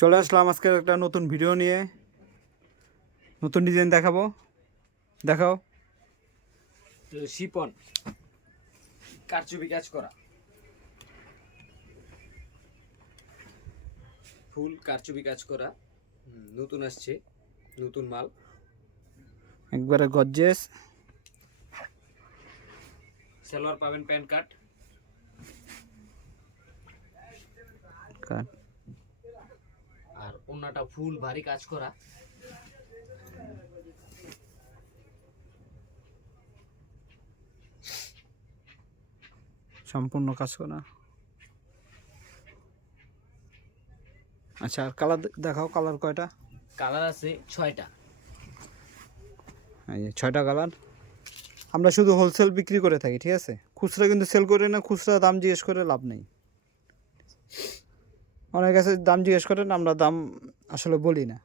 চলে আসলাম আজকে একটা নতুন ভিডিও নিয়ে, নতুন ডিজাইন দেখাবো। দেখাও। শিপন কারচুপি কাজ করা, ফুল কারচুপি কাজ করা, নতুন আসছে, নতুন মাল, একবারে গর্জিয়াস। সালোয়ার পাবেন প্যান্ট কাট, আর ওন্নাটা ফুল ভারী কাজ করা। সম্পূর্ণ কাজ করা। আচ্ছা, আর কালার দেখাও। কালার কয়টা? কালার আছে 6টা। এই যে 6টা কালার। আমরা শুধু হোলসেল বিক্রি করে থাকি, ঠিক আছে? খুচরা কিন্তু সেল করি না। খুচরা দাম জিজ্ঞেস করে লাভ নেই। অনেক কাছে দাম জিজ্ঞেস করেন, আমরা দাম আসলে বলি না।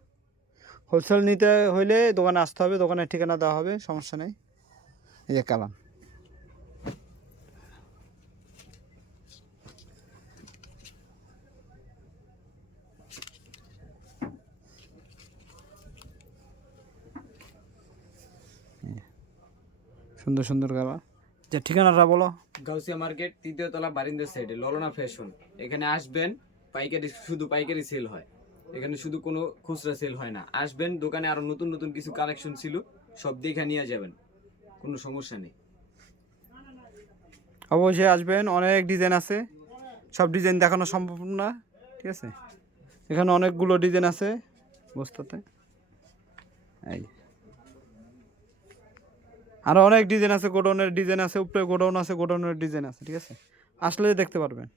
হোলসেল নিতে হইলে দোকানে আসতে হবে, দোকানের ঠিকানা দেওয়া হবে, সমস্যা নেই। এই যে কালার। সুন্দর সুন্দর কালার। যে ঠিকানাটা বলো। গাউসিয়া মার্কেট, 3য় তলা, বারিন্দার সাইডে, ললনা ফ্যাশন। এখানে আসবেন, পাইকারি, শুধু পাইকারি সেল হয় এখানে, শুধু কোনো খুচরা সেল হয় না। আসবেন, দোকানে আরো নতুন নতুন কিছু কালেকশন ছিল, সব দেখে নিয়ে যাবেন, কোনো সমস্যা নেই। অবশ্যই আসবেন, অনেক ডিজাইন আছে। সব ডিজাইন দেখানো সম্ভব না, ঠিক আছে? এখানে অনেকগুলো ডিজাইন আছে বস্তাতে। এই আরও অনেক ডিজাইন আছে, গোডাউনের ডিজাইন আছে, উপরে গোডাউন আছে, গোডাউনের ডিজাইন আছে, ঠিক আছে? আসলে দেখতে পারবেন।